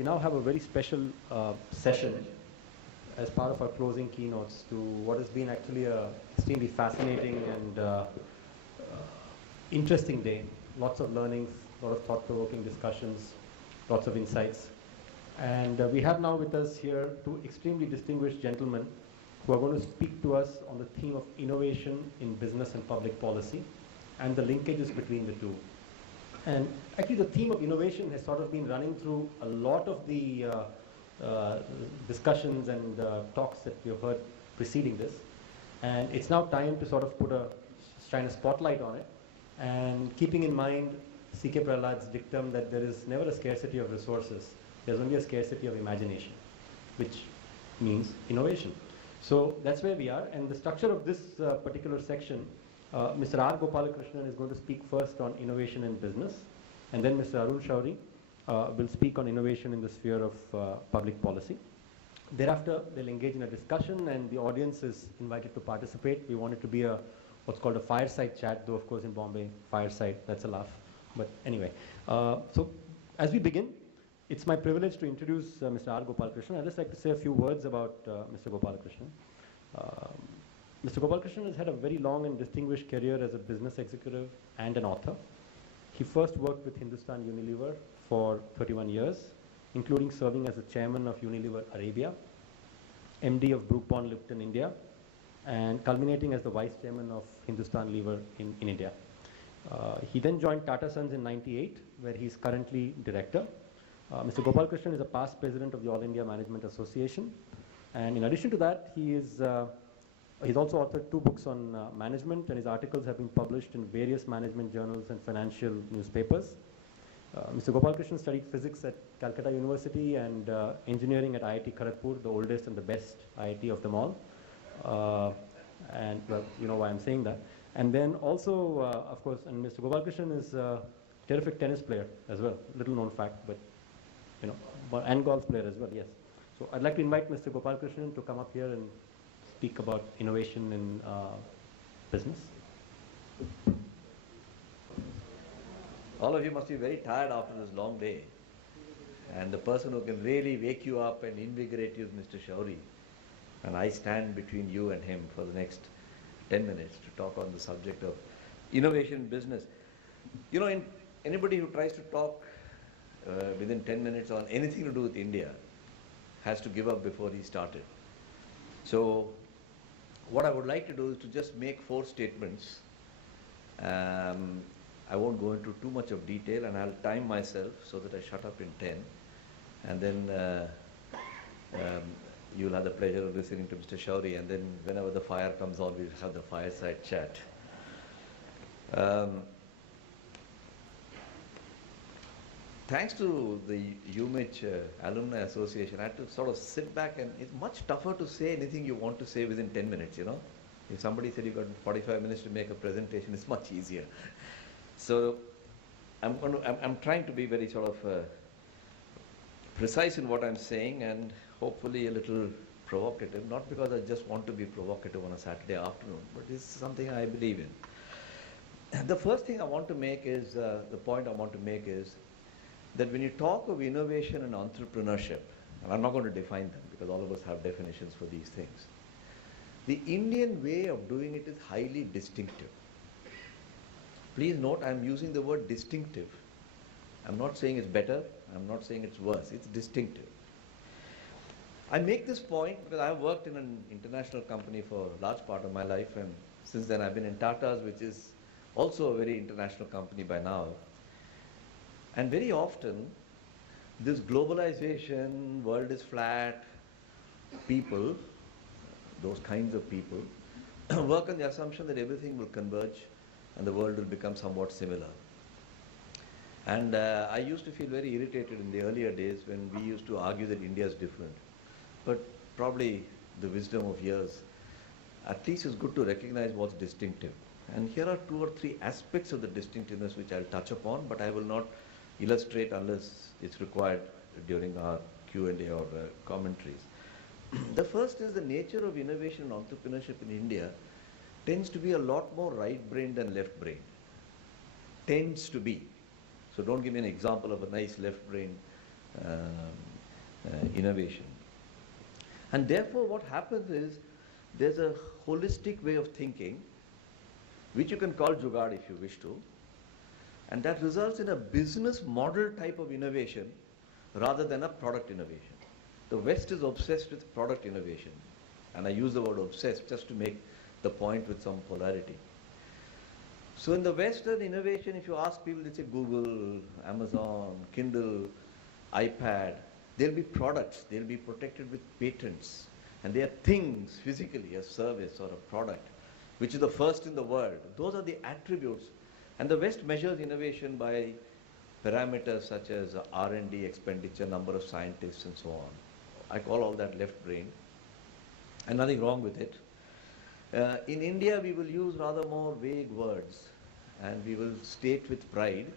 we now have a very special session as part of our closing keynotes to what has been actually a extremely fascinating and interesting day. Lots of learnings, a lot of thought-provoking discussions, lots of insights. And we have now with us here two extremely distinguished gentlemen who are going to speak to us on the theme of innovation in business and public policy and the linkages between the two. And actually the theme of innovation has sort of been running through a lot of the discussions and talks that we've heard preceding this. And it's now time to sort of shine a spotlight on it, and keeping in mind C.K. Prahlad's dictum that there is never a scarcity of resources, there's only a scarcity of imagination, which means innovation. So that's where we are, and the structure of this particular section, Mr. R. Gopalakrishnan is going to speak first on innovation in business, and then Mr. Arun Shauri will speak on innovation in the sphere of public policy. Thereafter, they'll engage in a discussion, and the audience is invited to participate. We want it to be what's called a fireside chat, though of course in Bombay, fireside, that's a laugh. But anyway, so as we begin, it's my privilege to introduce Mr. R. Gopalakrishnan. I'd just like to say a few words about Mr. Gopalakrishnan. Mr. Gopalakrishnan has had a very long and distinguished career as a business executive and an author. He first worked with Hindustan Unilever for 31 years, including serving as the chairman of Unilever Arabia, MD of Brook Bond Lipton India, and culminating as the vice chairman of Hindustan Lever in India. He then joined Tata Sons in '98, where he is currently director. Mr. Gopalakrishnan is a past president of the All India Management Association, and in addition to that, he's also authored 2 books on management, and his articles have been published in various management journals and financial newspapers. Mr. Gopalakrishnan studied physics at Calcutta University and engineering at IIT Kharagpur, the oldest and the best IIT of them all. And well, you know why I'm saying that. And then also, of course, and Mr. Gopalakrishnan is a terrific tennis player as well, little known fact, but you know, and golf player as well, yes. So I'd like to invite Mr. Gopalakrishnan to come up here and speak about innovation in business. All of you must be very tired after this long day. And the person who can really wake you up and invigorate you is Mr. Shauri. And I stand between you and him for the next 10 minutes to talk on the subject of innovation in business. You know, anybody who tries to talk within 10 minutes on anything to do with India has to give up before he started. So what I would like to do is to just make 4 statements. I won't go into too much of detail, and I'll time myself so that I shut up in 10. And then you'll have the pleasure of listening to Mr. Shauri, and then whenever the fire comes on, we'll have the fireside chat. Thanks to the UMIAA Alumni Association, I had to sort of sit back, and it's much tougher to say anything you want to say within 10 minutes, you know. If somebody said you've got 45 minutes to make a presentation, it's much easier. So I'm trying to be very sort of precise in what I'm saying, and hopefully a little provocative, not because I just want to be provocative on a Saturday afternoon, but it's something I believe in. The first thing I want to make is, the point I want to make is, that when you talk of innovation and entrepreneurship, and I'm not going to define them because all of us have definitions for these things, the Indian way of doing it is highly distinctive. Please note, I'm using the word distinctive. I'm not saying it's better, I'm not saying it's worse, it's distinctive. I make this point because I've worked in an international company for a large part of my life, and since then I've been in Tata's, which is also a very international company by now. And very often, this globalization, world is flat, people, those kinds of people, work on the assumption that everything will converge and the world will become somewhat similar. And I used to feel very irritated in the earlier days when we used to argue that India is different. But probably the wisdom of years, at least it's good to recognize what's distinctive. And here are 2 or 3 aspects of the distinctiveness which I'll touch upon, but I will not illustrate unless it's required during our Q&A or commentaries. The first is the nature of innovation and entrepreneurship in India tends to be a lot more right-brained than left-brained. Tends to be. So don't give me an example of a nice left-brained innovation. And therefore what happens is there's a holistic way of thinking, which you can call jugaad if you wish to, and that results in a business model type of innovation rather than a product innovation. The West is obsessed with product innovation, and I use the word obsessed just to make the point with some polarity. So in the Western innovation, if you ask people, they say Google, Amazon, Kindle, iPad, they'll be products, they'll be protected with patents, and they are things physically, a service or a product, which is the first in the world. Those are the attributes. And the West measures innovation by parameters such as R&D expenditure, number of scientists, and so on. I call all that left brain, and nothing wrong with it. In India, we will use rather more vague words, and we will state with pride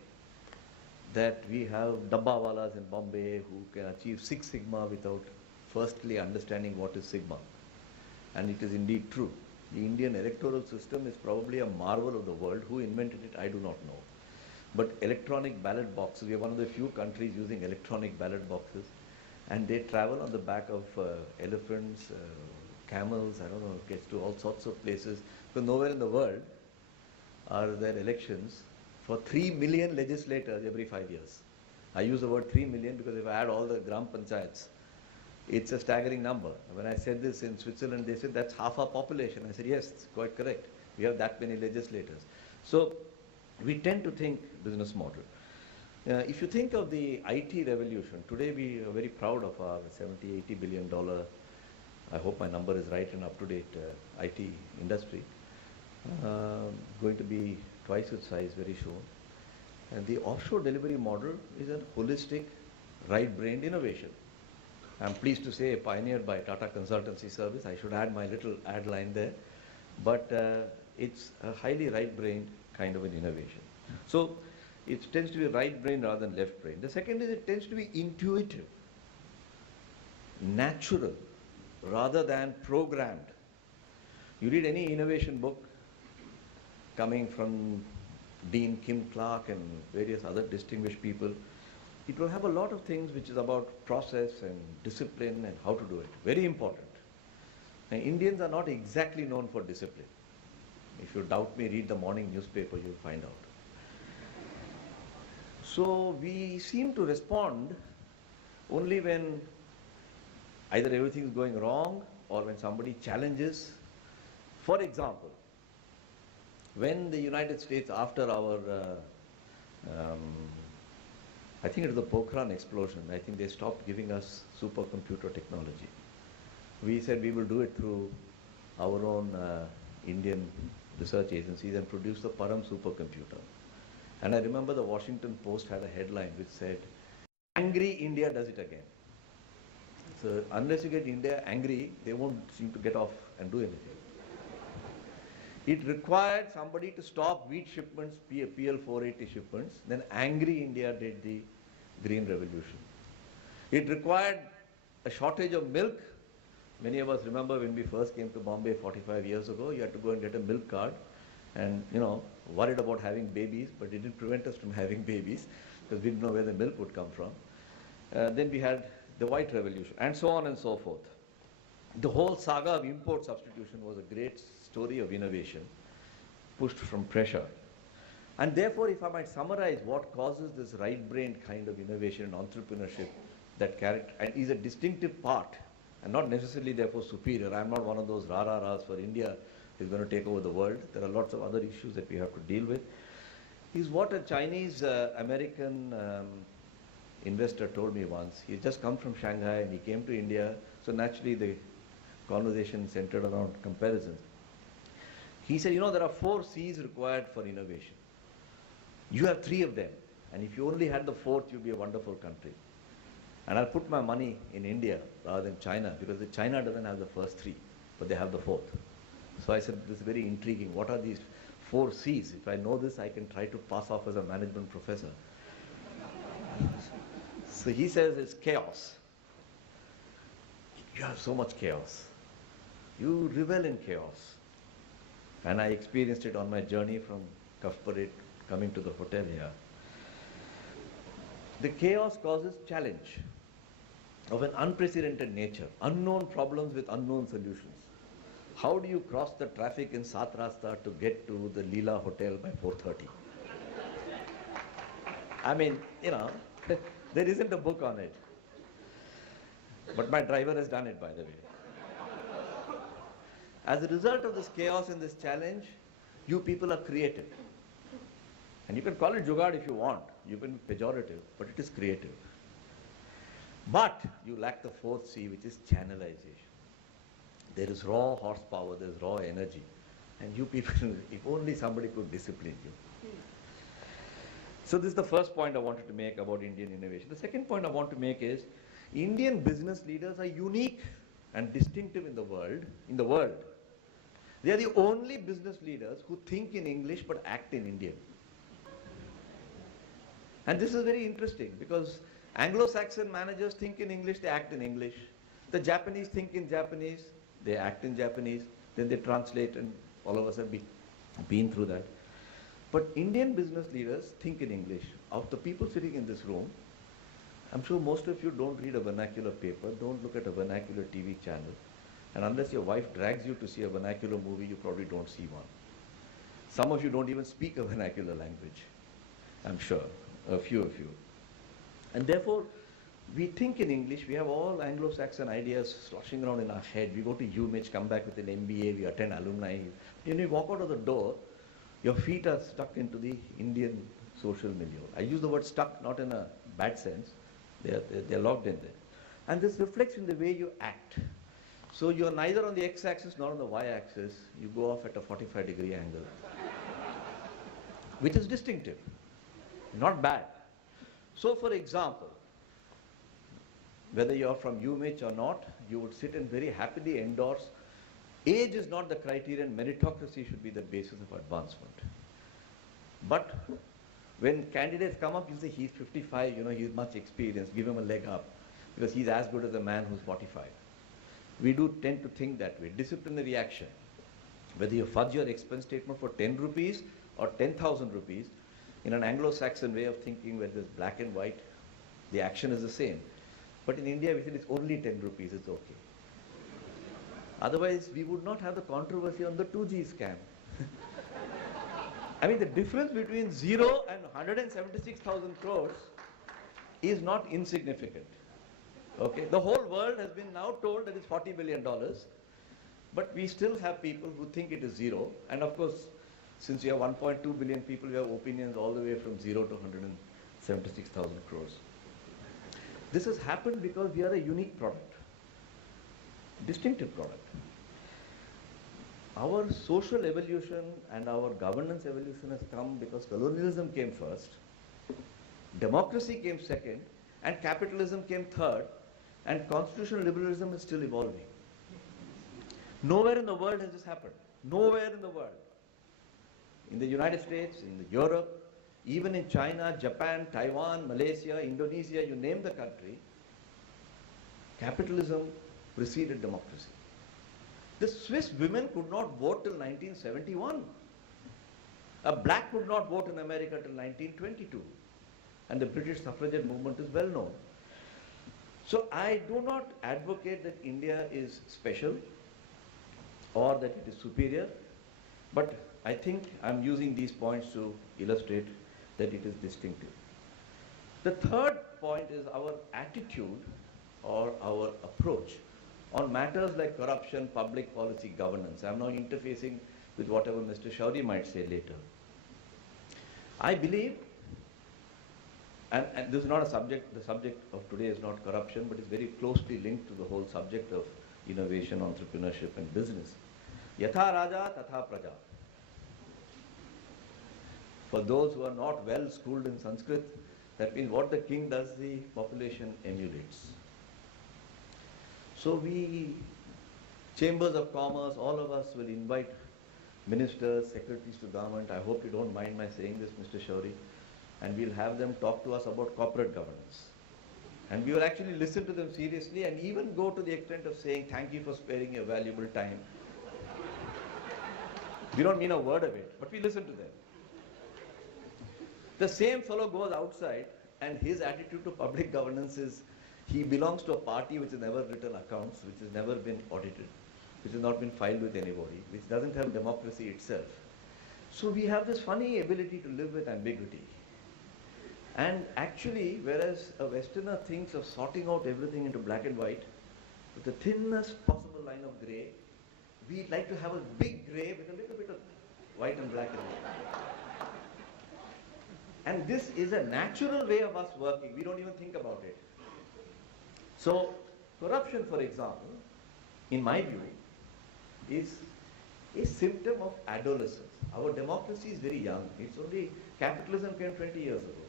that we have dabbawalas in Bombay who can achieve Six Sigma without firstly understanding what is Sigma. And it is indeed true. The Indian electoral system is probably a marvel of the world. Who invented it, I do not know. But electronic ballot boxes, we are one of the few countries using electronic ballot boxes, and they travel on the back of elephants, camels, I don't know, it gets to all sorts of places, because nowhere in the world are there elections for 3 million legislators every 5 years. I use the word 3 million because if I add all the Gram Panchayats, it's a staggering number. When I said this in Switzerland, they said that's half our population. I said, yes, it's quite correct. We have that many legislators. So we tend to think business model. If you think of the IT revolution, today we are very proud of our $70, $80 billion, I hope my number is right and up-to-date, IT industry, going to be twice its size very soon. And the offshore delivery model is a holistic, right-brained innovation. I'm pleased to say pioneered by Tata Consultancy Service. I should add my little ad line there. But it's a highly right-brained kind of an innovation. So it tends to be right-brained rather than left-brained. The second is it tends to be intuitive, natural, rather than programmed. You read any innovation book coming from Dean Kim Clark and various other distinguished people, it will have a lot of things which is about process and discipline and how to do it. Very important. Now, Indians are not exactly known for discipline. If you doubt me, read the morning newspaper, you'll find out. So we seem to respond only when either everything is going wrong or when somebody challenges. For example, when the United States, after our, I think it was the Pokhran explosion, I think they stopped giving us supercomputer technology. We said we will do it through our own Indian research agencies and produce the Param supercomputer. And I remember the Washington Post had a headline which said, "Angry India does it again." So unless you get India angry, they won't seem to get off and do anything. It required somebody to stop wheat shipments, PL 480 shipments, then angry India did the Green Revolution. It required a shortage of milk. Many of us remember when we first came to Bombay 45 years ago, you had to go and get a milk card and, you know, worried about having babies, but it didn't prevent us from having babies because we didn't know where the milk would come from. Then we had the White Revolution and so on and so forth. The whole saga of import substitution was a great story of innovation, pushed from pressure. And therefore, if I might summarize what causes this right-brained kind of innovation and entrepreneurship that and is a distinctive part and not necessarily therefore superior. I'm not one of those rah-rah-rahs for India is going to take over the world. There are lots of other issues that we have to deal with. Is what a Chinese American investor told me once. He had just come from Shanghai and he came to India. So naturally the conversation centered around comparisons. He said, you know, there are 4 C's required for innovation. You have 3 of them. And if you only had the 4th, you'd be a wonderful country. And I'll put my money in India rather than China because China doesn't have the first 3, but they have the 4th. So I said, this is very intriguing. What are these 4 C's? If I know this, I can try to pass off as a management professor. So he says it's chaos. You have so much chaos. You revel in chaos. And I experienced it on my journey from Kaf Parade coming to the hotel here. The chaos causes challenge. of an unprecedented nature, unknown problems with unknown solutions. How do you cross the traffic in Sat Rasta to get to the Leela Hotel by 4:30? I mean, there isn't a book on it. But my driver has done it, by the way. As a result of this chaos and this challenge, you people are creative. And you can call it jugaad if you want. You can be pejorative, but it is creative. But you lack the fourth C, which is channelization. There is raw horsepower, there is raw energy. And you people, if only somebody could discipline you. So this is the first point I wanted to make about Indian innovation. The second point I want to make is, Indian business leaders are unique and distinctive in the world. They are the only business leaders who think in English but act in Indian. And this is very interesting because Anglo-Saxon managers think in English, they act in English. The Japanese think in Japanese, they act in Japanese, then they translate, and all of us have been through that. But Indian business leaders think in English. Of the people sitting in this room, I'm sure most of you don't read a vernacular paper, don't look at a vernacular TV channel, and unless your wife drags you to see a vernacular movie, you probably don't see one. Some of you don't even speak a vernacular language, I'm sure, a few of you. And therefore, we think in English, we have all Anglo-Saxon ideas sloshing around in our head. We go to UMIAA, come back with an MBA, we attend Alumni. When you walk out of the door, your feet are stuck into the Indian social milieu. I use the word stuck not in a bad sense. They're locked in there. And this reflects in the way you act. So you're neither on the x-axis nor on the y-axis. You go off at a 45-degree angle, which is distinctive, not bad. So for example, whether you're from UMIAA or not, you would sit and very happily endorse, age is not the criterion, meritocracy should be the basis of advancement. But when candidates come up, you say he's 55, he's much experienced, give him a leg up, because he's as good as a man who's 45. We do tend to think that way. Disciplinary action, whether you fudge your expense statement for 10 rupees or 10,000 rupees, in an Anglo-Saxon way of thinking where there's black and white, the action is the same. But in India, we said it's only 10 rupees, it's okay. Otherwise, we would not have the controversy on the 2G scam. I mean, the difference between 0 and 176,000 crores is not insignificant. Okay? The whole world has been now told that it's $40 billion, but we still have people who think it is 0. And of course, since we have 1.2 billion people, we have opinions all the way from 0 to 176,000 crores. This has happened because we are a unique product, distinctive product. Our social evolution and our governance evolution has come because colonialism came first, democracy came second, and capitalism came third, and constitutional liberalism is still evolving. Nowhere in the world has this happened. Nowhere in the world. In the United States, in Europe, even in China, Japan, Taiwan, Malaysia, Indonesia, you name the country, capitalism preceded democracy. The Swiss women could not vote till 1971. A black could not vote in America till 1922. And the British suffragette movement is well known. So I do not advocate that India is special or that it is superior, but I think I'm using these points to illustrate that it is distinctive. The third point is our attitude or our approach on matters like corruption, public policy, governance. I'm now interfacing with whatever Mr. Shauri might say later. I believe, and this is not a subject, the subject of today is not corruption, but it's very closely linked to the whole subject of innovation, entrepreneurship and business. Yatha Raja, Tatha Praja. For those who are not well schooled in Sanskrit, that means what the king does, the population emulates. So we, chambers of commerce, all of us will invite ministers, secretaries to government. I hope you don't mind my saying this, Mr. Shauri. And we'll have them talk to us about corporate governance. And we will actually listen to them seriously and even go to the extent of saying, thank you for sparing your valuable time. We don't mean a word of it, but we listen to them. The same fellow goes outside and his attitude to public governance is, He belongs to a party which has never written accounts, which has never been audited, which has not been filed with anybody, which doesn't have democracy itself. So we have this funny ability to live with ambiguity. And actually, whereas a Westerner thinks of sorting out everything into black and white, with the thinnest possible line of grey, we like to have a big grey with a little bit of white and black in it. And this is a natural way of us working. We don't even think about it. So, corruption, for example, in my view, is a symptom of adolescence. Our democracy is very young. It's only, capitalism came 20 years ago.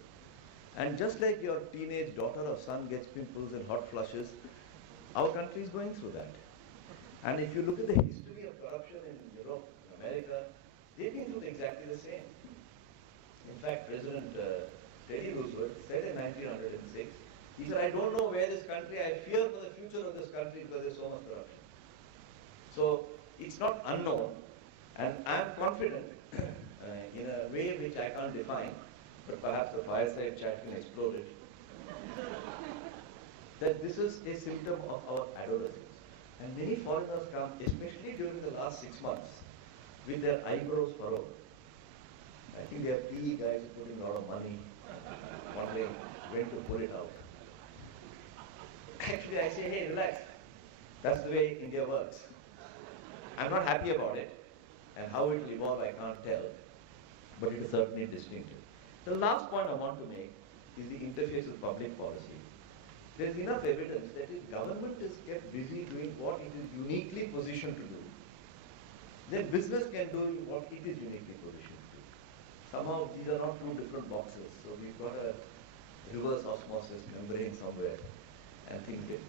And just like your teenage daughter or son gets pimples and hot flushes, our country is going through that. And if you look at the history of corruption in Europe, America, they've been through exactly the same. In fact, President Teddy Roosevelt said in 1906, he said, I don't know where this country, I fear for the future of this country because there's so much corruption. So it's not unknown, and I'm confident in a way which I can't define, but perhaps the fireside chat can explore it, that this is a symptom of our adolescence. And many foreigners come, especially during the last 6 months, with their eyebrows furrowed. I think they are PE guys putting a lot of money, wondering when to pull it out. Actually, I say, hey, relax. That's the way India works. I'm not happy about it, and how it will evolve, I can't tell, but it is certainly distinctive. The last point I want to make is the interface with public policy. There is enough evidence that if government is kept busy doing what it is uniquely positioned to do, then business can do what it is uniquely positioned to do. Somehow these are not two different boxes, so we've got a reverse osmosis membrane somewhere and things get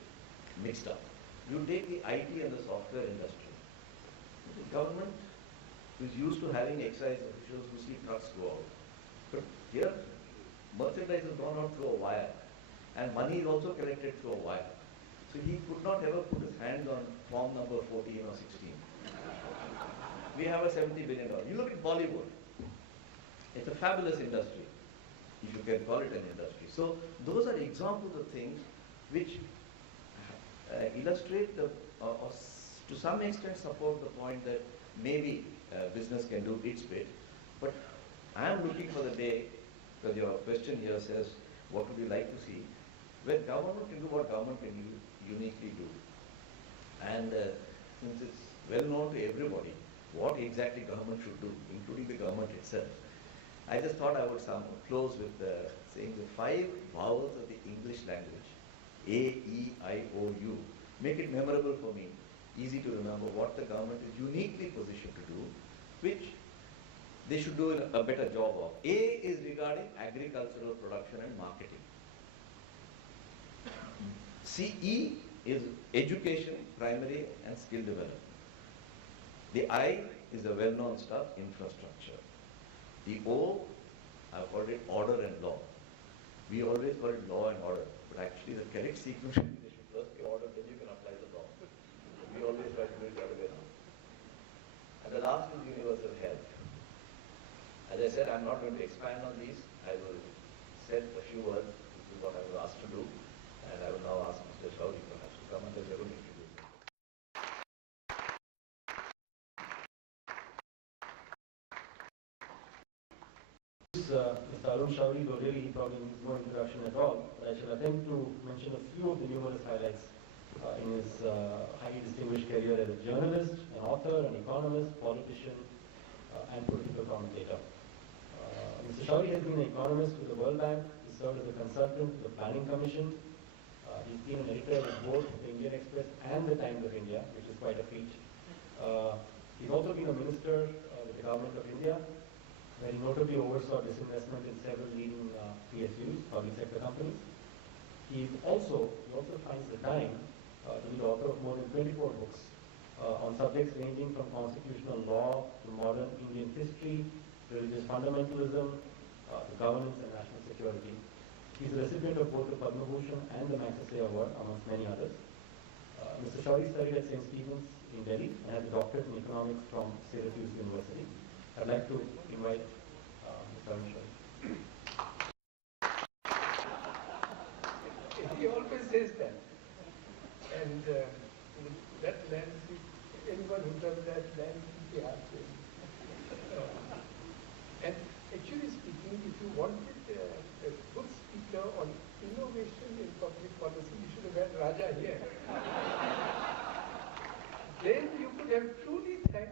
mixed up. You take the IT and the software industry. The government is used to having excise officials who see trucks go out. But here, merchandise has gone out through a wire, and money is also collected through a wire. So he could not ever put his hands on form number 14 or 16. We have a $70 billion. You look at Bollywood. It's a fabulous industry, if you can call it an industry. So those are examples of things which illustrate or to some extent support the point that maybe business can do its bit. But I am looking for the day, because your question here says, what would you like to see, where government can do what government can uniquely do. And since it's well known to everybody what exactly government should do, including the government itself, I just thought I would close with saying the 5 vowels of the English language, A, E, I, O, U. Make it memorable for me, easy to remember what the government is uniquely positioned to do, which they should do a better job of. A is regarding agricultural production and marketing. CE is education, primary and skill development. The I is the well-known stuff, infrastructure. The O, I've called it order and law. We always call it law and order, but actually the correct sequence should be there should first be order, then you can apply the law. We always try to do it the other way around. And the last is universal health. As I said, I'm not going to expand on these. I will set a few words. This is what I was asked to do. And I will now ask Mr. Shauri perhaps to come and tell everything to do. Mr. Arun Shauri, though really he probably needs no introduction at all, but I shall attempt to mention a few of the numerous highlights in his highly distinguished career as a journalist, an author, an economist, politician, and political commentator. Mr. Shauri has been an economist with the World Bank. He served as a consultant to the Planning Commission. He's been an editor of both the Indian Express and the Times of India, which is quite a feat. He's also been a minister with the Government of India, where he notably oversaw disinvestment in several leading PSUs, public sector companies. He also finds the time to be the author of more than 24 books on subjects ranging from constitutional law to modern Indian history, religious fundamentalism, to governance and national security. He's a recipient of both the Padma Bhushan and the Magsaysay Award, amongst many others. Mr. Shauri studied at St. Stephen's in Delhi and has a doctorate in economics from Syracuse University. I'd like to invite Mr. Arun Shauri. He always says that. And that lands, anyone who does that lands the heart. And actually speaking, if you wanted a good speaker on innovation in public policy, you should have had Raja here. Then you could have truly said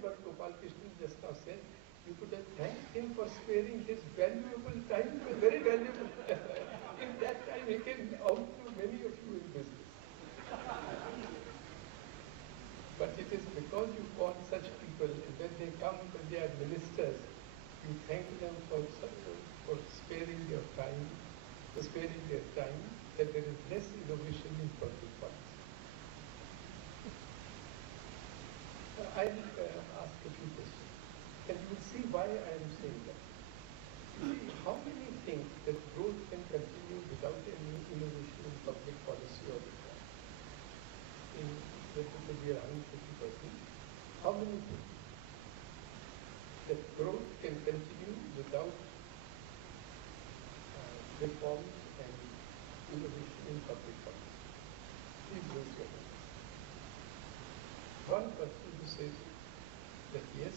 what Gopal Krishnan just now said. You could have thanked him for sparing his valuable time, very valuable. In that time, he can outdo many of you in business. But it is because you call such people, and when they come, when they are ministers, you thank them for sparing their time, that there is less innovation in public policy. I'll ask a few questions, and you will see why I am saying that. See, how many think that growth can continue without any innovation in public policy or reform? That would be around 50%. How many think that growth can continue without reforms and innovation in public policy? Please raise your hand. One person who says that yes,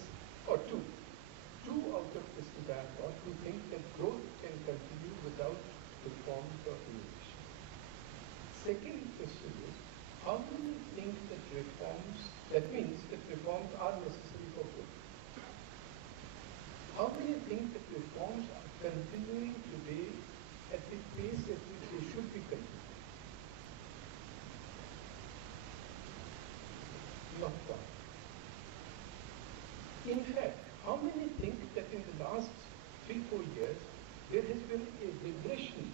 or two. Two out of this entire lot who think that growth can continue without reforms or innovation. Second question is, how many think that reforms, that means that reforms are necessary for growth? How many think that reforms are continuing today at the pace at which they should be continuing? Not one. In fact, how many think that in the last 3-4 years there has been a regression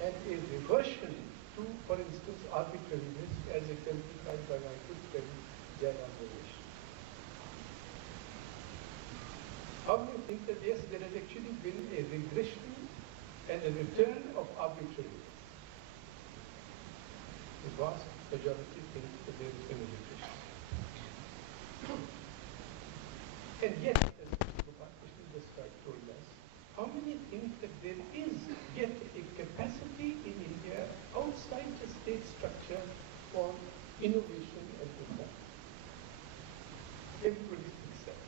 and a reversion to, for instance, arbitrariness as exemplified by my good friend Jairam Ramesh? How many think that yes, there has actually been a regression and a return of arbitrariness? The vast majority think that there has been a regression. And yet, as Gopal Krishnan just told us, how many think that there is yet a capacity in India outside the state structure for innovation and reform? Everybody thinks that.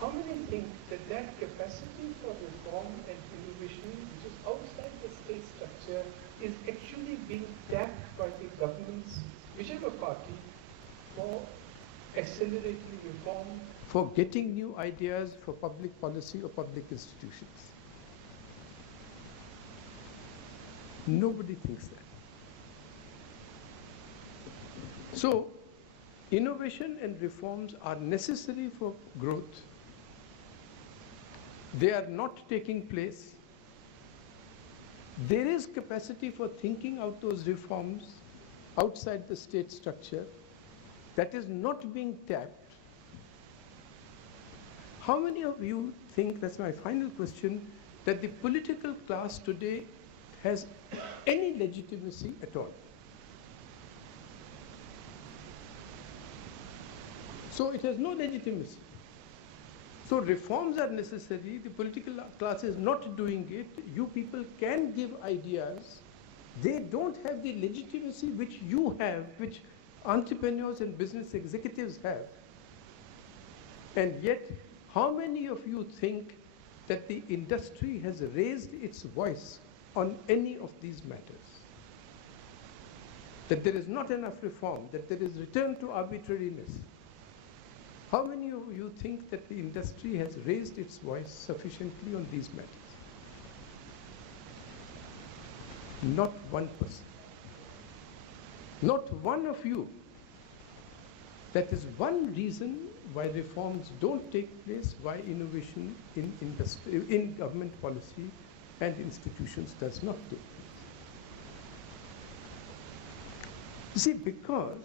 How many think that that capacity for reform and innovation, which is outside the state structure, is actually being tapped by the governments, whichever party, for accelerating reform, for getting new ideas for public policy or public institutions? Nobody thinks that. So, innovation and reforms are necessary for growth. They are not taking place. There is capacity for thinking out those reforms outside the state structure that is not being tapped. How many of you think, that's my final question, that the political class today has any legitimacy at all? So it has no legitimacy. So reforms are necessary, the political class is not doing it, you people can give ideas, they don't have the legitimacy which you have, which entrepreneurs and business executives have. And yet, how many of you think that the industry has raised its voice on any of these matters? That there is not enough reform, that there is return to arbitrariness. How many of you think that the industry has raised its voice sufficiently on these matters? Not one person. Not one of you. That is one reason why reforms don't take place, why innovation in industry, in government policy and institutions does not take place. You see, because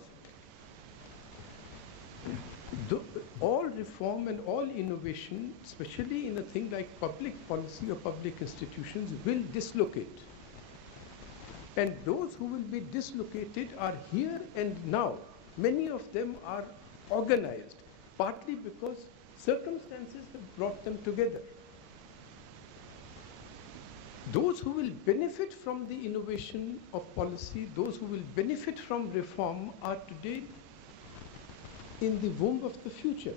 all reform and all innovation, especially in a thing like public policy or public institutions, will dislocate. And those who will be dislocated are here and now. Many of them are organized, partly because circumstances have brought them together. Those who will benefit from the innovation of policy, those who will benefit from reform are today in the womb of the future.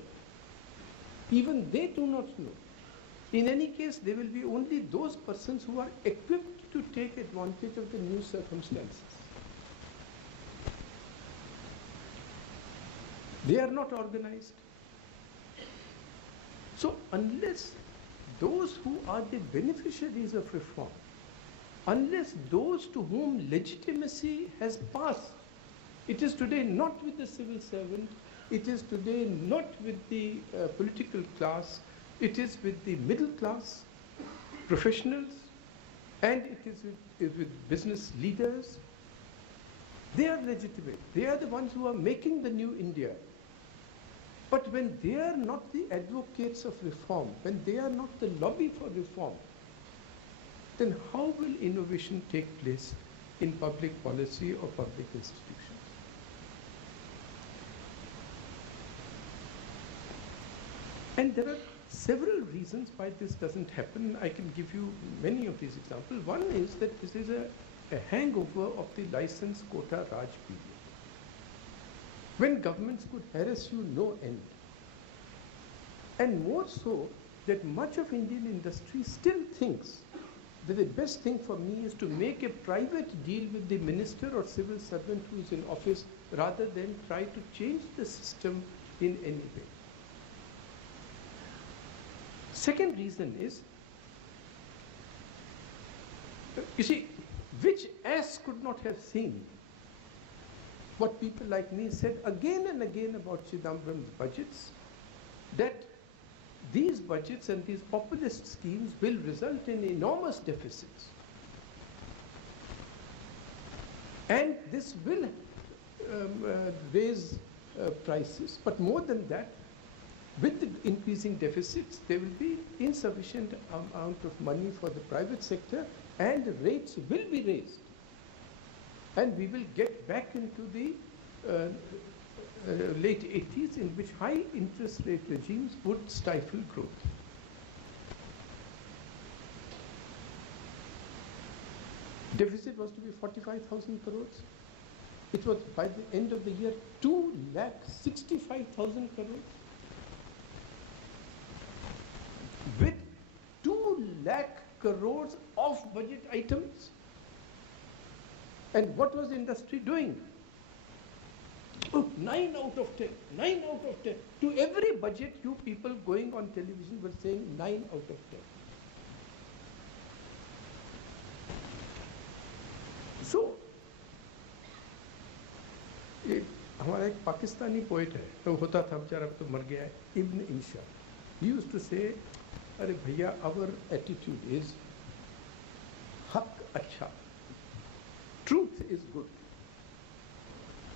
Even they do not know. In any case, there will be only those persons who are equipped to take advantage of the new circumstances. They are not organized. So unless those who are the beneficiaries of reform, unless those to whom legitimacy has passed, it is today not with the civil servant, it is today not with the political class, it is with the middle class, professionals, and it is with business leaders. They are legitimate. They are the ones who are making the new India. But when they are not the advocates of reform, when they are not the lobby for reform, then how will innovation take place in public policy or public institutions? And there are several reasons why this doesn't happen. I can give you many of these examples. One is that this is a hangover of the license quota Raj period, when governments could harass you no end. And more so that much of Indian industry still thinks that the best thing for me is to make a private deal with the minister or civil servant who is in office rather than try to change the system in any way. Second reason is, you see, which ass could not have seen what people like me said again and again about Chidambaram's budgets, that these budgets and these populist schemes will result in enormous deficits. And this will raise prices, but more than that, with the increasing deficits, there will be insufficient amount of money for the private sector, and rates will be raised. And we will get back into the late 80s, in which high interest rate regimes would stifle growth. Deficit was to be 45,000 crores. It was by the end of the year 2,65,000 crores. With 2 lakh crores of budget items. And what was the industry doing? Oh, 9 out of 10, 9 out of 10. To every budget, you people going on television were saying 9 out of 10. So, हमारा एक Pakistani poet है, तो होता था बेचारा तो मर गया है, इब्न Isha. He used to say, अरे भैया, our attitude is हक अच्छा, truth is good.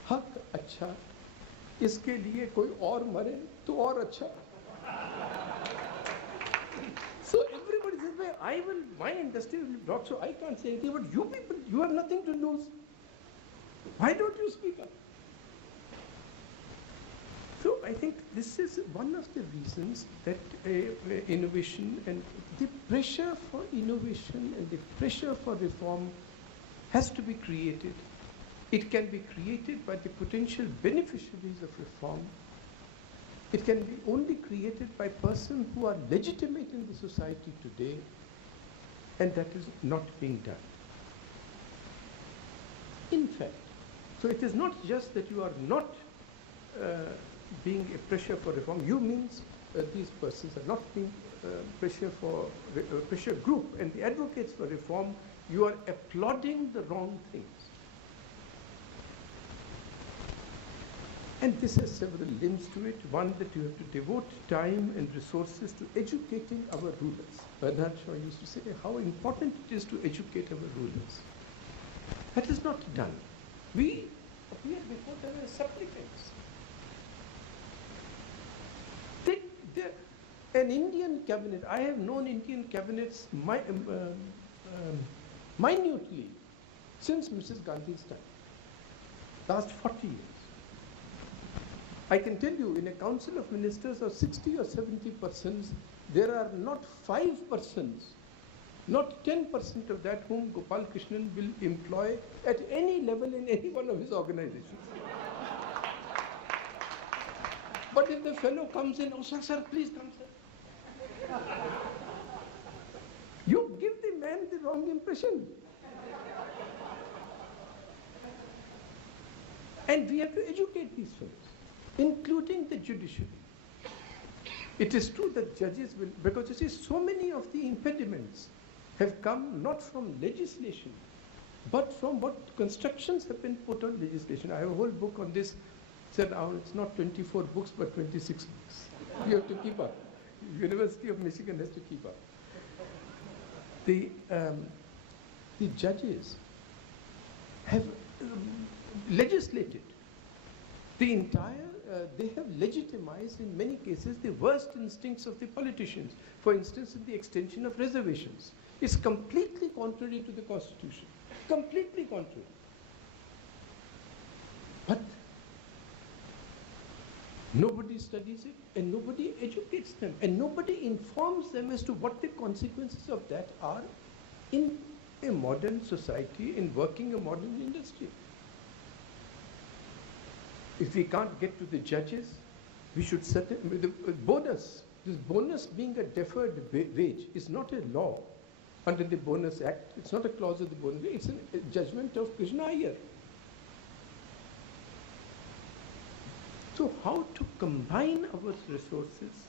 हक अच्छा, इसके लिए कोई और मरे तो और अच्छा. So everybody says, well, my industry will be blocked, so I can't say anything. But you people, you have nothing to lose. Why don't you speak up? So I think this is one of the reasons that innovation and the pressure for innovation and the pressure for reform has to be created. It can be created by the potential beneficiaries of reform. It can be only created by persons who are legitimate in the society today, and that is not being done. In fact, so it is not just that you are not being a pressure for reform. You means these persons are not being pressure group, and the advocates for reform, you are applauding the wrong things. And this has several limbs to it. One, that you have to devote time and resources to educating our rulers. Bernard Shaw used to say how important it is to educate our rulers. That is not done. We appear before them as supplicants. An Indian cabinet, I have known Indian cabinets minutely since Mrs. Gandhi's time, last 40 years. I can tell you, in a council of ministers of 60 or 70 persons, there are not 5 persons Not 10% of that whom Gopal Krishnan will employ at any level in any one of his organizations. But if the fellow comes in, oh sir, please come, sir. You give the man the wrong impression. And we have to educate these fellows, including the judiciary. It is true that judges will, because you see, so many of the impediments have come not from legislation, but from what constructions have been put on legislation. I have a whole book on this. Said, it's not 24 books, but 26 books. You have to keep up. University of Michigan has to keep up. The judges have legislated the entire, they have legitimized in many cases the worst instincts of the politicians. For instance, in the extension of reservations. It's completely contrary to the Constitution. Completely contrary. But nobody studies it, and nobody educates them, and nobody informs them as to what the consequences of that are in a modern society, in working a modern industry. If we can't get to the judges, we should set the bonus. This bonus being a deferred wage is not a law under the Bonus Act. It's not a clause of the bonus. It's a judgment of Krishna Iyer. So how to combine our resources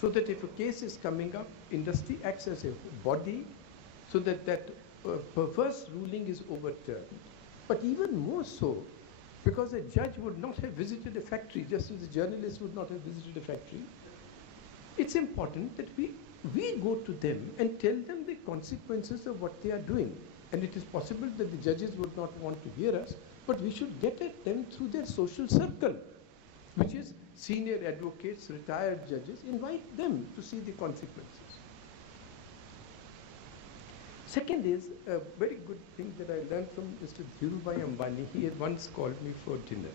so that if a case is coming up, industry acts as a body so that that perverse ruling is overturned. But even more so, because a judge would not have visited a factory, just as a journalist would not have visited a factory, it's important that we go to them and tell them the consequences of what they are doing. And it is possible that the judges would not want to hear us, but we should get at them through their social circle, which is senior advocates, retired judges. Invite them to see the consequences. Second is a very good thing that I learned from Mr. Dhirubhai Ambani. He had once called me for dinner.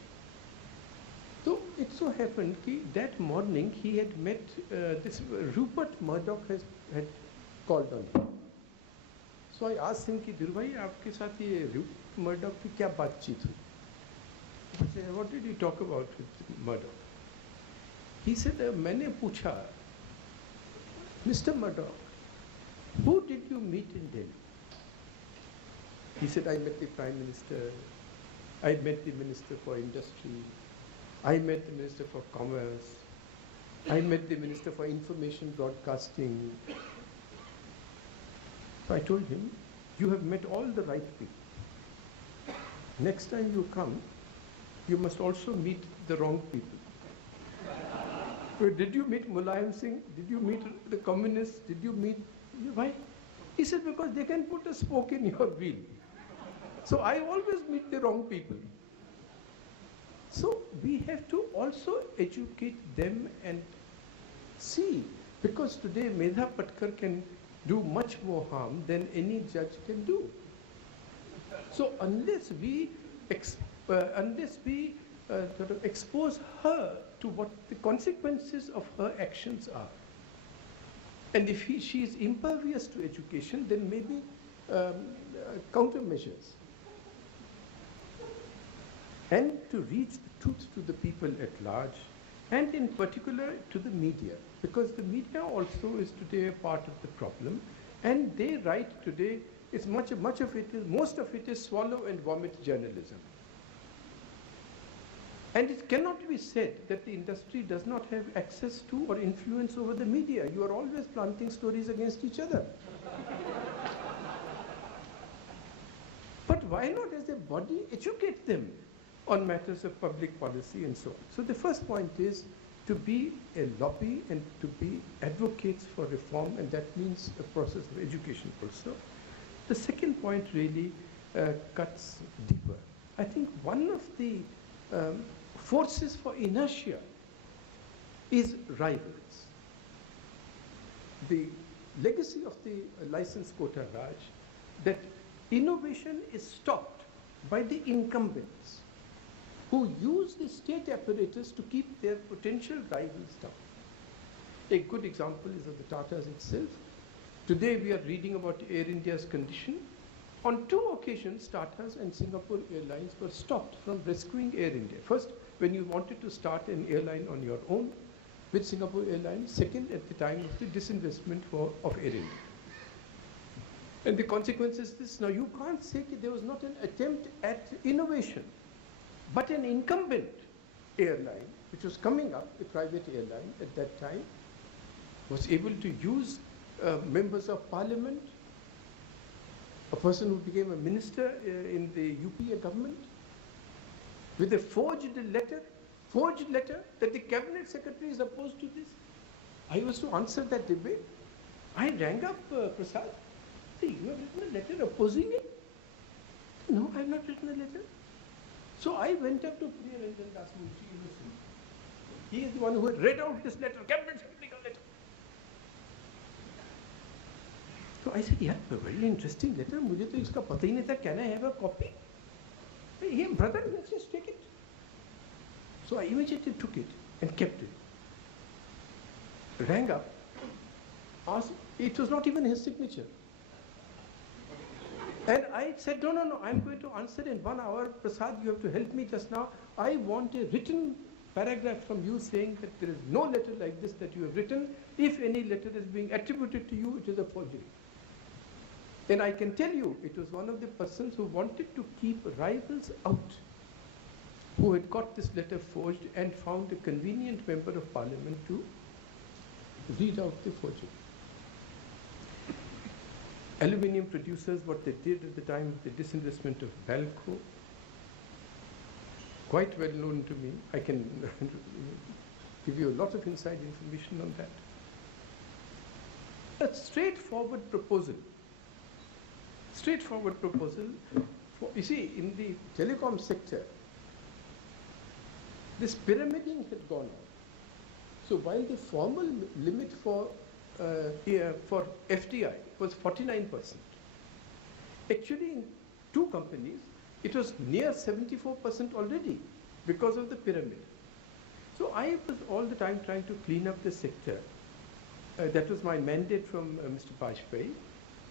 So it so happened that that morning he had met this Rupert Murdoch had called on him. So I asked him, Dhirubhai, aapke saath ye Rupert Murdoch ki kya baatcheet hui? I said, what did you talk about with Murdoch? He said, maine pucha, Mr. Murdoch, who did you meet in Delhi? He said, I met the Prime Minister, I met the Minister for Industry, I met the Minister for Commerce, I met the Minister for Information Broadcasting. So I told him, you have met all the right people. Next time you come, you must also meet the wrong people. Did you meet Mulayam Singh? Did you meet the communists? Did you meet... Why? He said, because they can put a spoke in your wheel. So I always meet the wrong people. So we have to also educate them and see, because today Medha Patkar can do much more harm than any judge can do. So unless we sort of expose her to what the consequences of her actions are, and if she is impervious to education, then maybe countermeasures. And to reach the truth to the people at large, and in particular to the media, because the media also is today a part of the problem, and they write today, most of it is swallow and vomit journalism. And it cannot be said that the industry does not have access to or influence over the media. You are always planting stories against each other. But why not, as a body, educate them on matters of public policy and so on? So the first point is to be a lobby and to be advocates for reform, and that means a process of education also. The second point really cuts deeper. I think one of the forces for inertia is rivals. The legacy of the license quota Raj, that innovation is stopped by the incumbents who use the state apparatus to keep their potential rivals down. A good example is of the Tatas itself. Today we are reading about Air India's condition. On 2 occasions, Tata's and Singapore Airlines were stopped from rescuing Air India. First, when you wanted to start an airline on your own with Singapore Airlines. Second, at the time of the disinvestment of Air India. And the consequence is this. Now, you can't say that there was not an attempt at innovation, but an incumbent airline, which was coming up, a private airline at that time, was able to use members of parliament, a person who became a minister in the UPA government, with a forged letter that the cabinet secretary is opposed to this. I was to answer that debate. I rang up Prasad. See, you have written a letter opposing it? No, I have not written a letter. So I went up to Priyaranjan Das Munshi innocent. He is the one who had read out this letter, cabinet secretary letter. So I said, yeah, a very interesting letter. मुझे तो इसका पता ही नहीं था. Can I have a copy? Yeah, brother, let's just take it. So I immediately took it and kept it. Rang up, asked, it was not even his signature. And I said, no, I'm going to answer in 1 hour. Prasad, you have to help me just now. I want a written paragraph from you saying that there is no letter like this that you have written. If any letter is being attributed to you, it is a forgery. And I can tell you, it was one of the persons who wanted to keep rivals out, who had got this letter forged and found a convenient member of parliament to read out the forgery. Aluminium producers, what they did at the time of the disinvestment of Balco, quite well known to me. I can give you a lot of inside information on that. A straightforward proposal. Straightforward proposal. You see, in the telecom sector, this pyramiding had gone on. So while the formal limit for FDI was 49%, actually in 2 companies, it was near 74% already because of the pyramid. So I was all the time trying to clean up the sector. That was my mandate from Mr. Pajpai.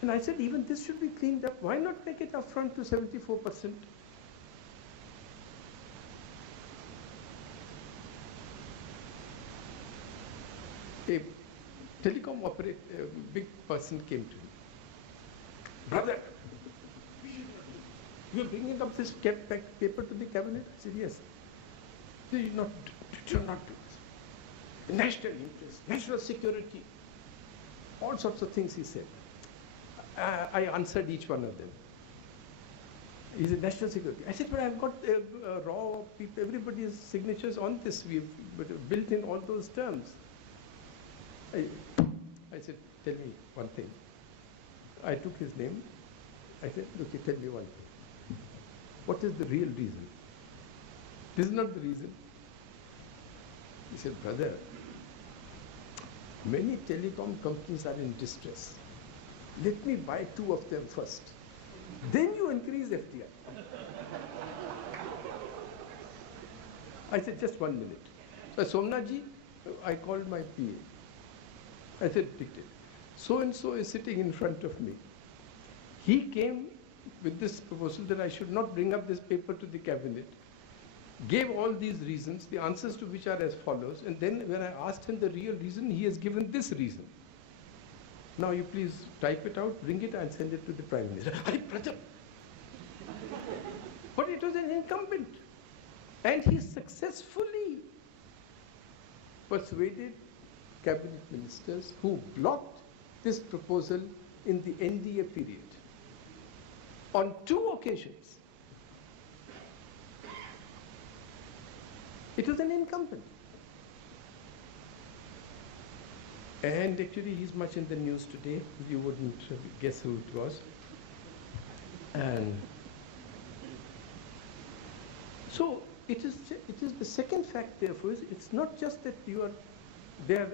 And I said, even this should be cleaned up. Why not make it upfront to 74%? A telecom operator, big person came to me. Brother, you are bringing up this paper to the cabinet? I said, yes. You should not do this. National interest, national security, all sorts of things he said. I answered each one of them. He said, national security. I said, but I've got raw people, everybody's signatures on this. We've built in all those terms. I said, tell me one thing. I took his name. I said, look, you tell me one thing. What is the real reason? This is not the reason. He said, brother, many telecom companies are in distress. Let me buy 2 of them first. Then you increase FDI. I said, just 1 minute. So Somnaji, I called my PA. I said, dictate. So-and-so is sitting in front of me. He came with this proposal that I should not bring up this paper to the cabinet, gave all these reasons, the answers to which are as follows, and then when I asked him the real reason, he has given this reason. Now you please type it out, bring it and send it to the Prime Minister. But it was an incumbent. And he successfully persuaded cabinet ministers who blocked this proposal in the NDA period. On 2 occasions, it was an incumbent. And actually, he's much in the news today. You wouldn't guess who it was. And so it is the second fact, therefore, it's not just that you are there.